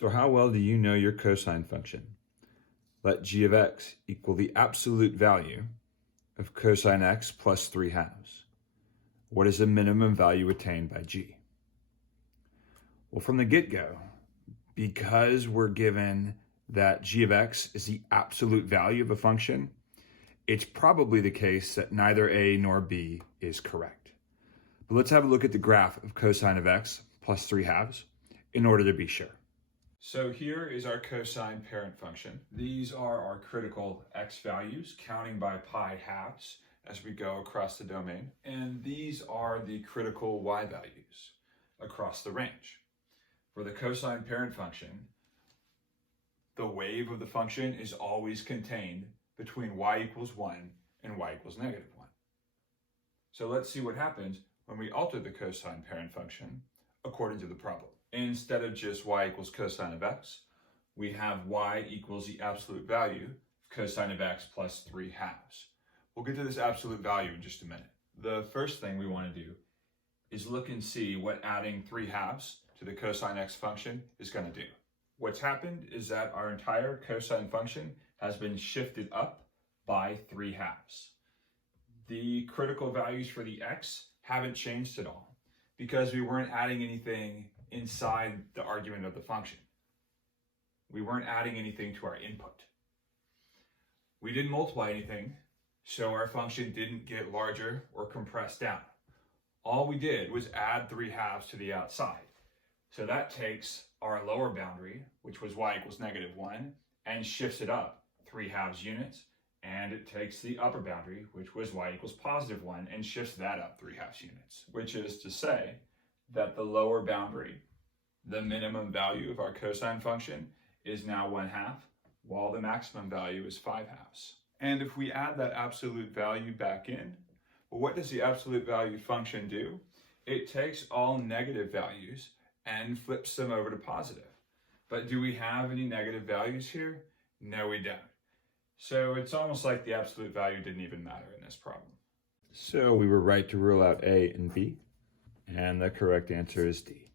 So how well do you know your cosine function? Let g of x equal the absolute value of cosine x plus 3/2. What is the minimum value attained by g? Well, from the get-go, because we're given that g of x is the absolute value of a function, it's probably the case that neither a nor b is correct. But let's have a look at the graph of cosine of x plus 3/2 in order to be sure. So here is our cosine parent function. These are our critical x values, counting by pi halves as we go across the domain. And these are the critical y values across the range. For the cosine parent function, the wave of the function is always contained between y equals 1 and y equals negative 1. So let's see what happens when we alter the cosine parent function according to the problem. Instead of just y equals cosine of x, we have y equals the absolute value of cosine of x plus 3/2. We'll get to this absolute value in just a minute. The first thing we want to do is look and see what adding 3/2 to the cosine x function is going to do. What's happened is that our entire cosine function has been shifted up by 3/2. The critical values for the x haven't changed at all because we weren't adding anything inside the argument of the function. We weren't adding anything to our input. We didn't multiply anything, so our function didn't get larger or compressed down. All we did was add 3/2 to the outside. So that takes our lower boundary, which was y equals negative 1, and shifts it up 3/2 units, and it takes the upper boundary, which was y equals positive 1, and shifts that up 3/2 units, which is to say that the lower boundary, the minimum value of our cosine function, is now 1/2, while the maximum value is 5/2. And if we add that absolute value back in, well, what does the absolute value function do? It takes all negative values and flips them over to positive. But do we have any negative values here? No, we don't. So it's almost like the absolute value didn't even matter in this problem. So we were right to rule out A and B, and the correct answer is D.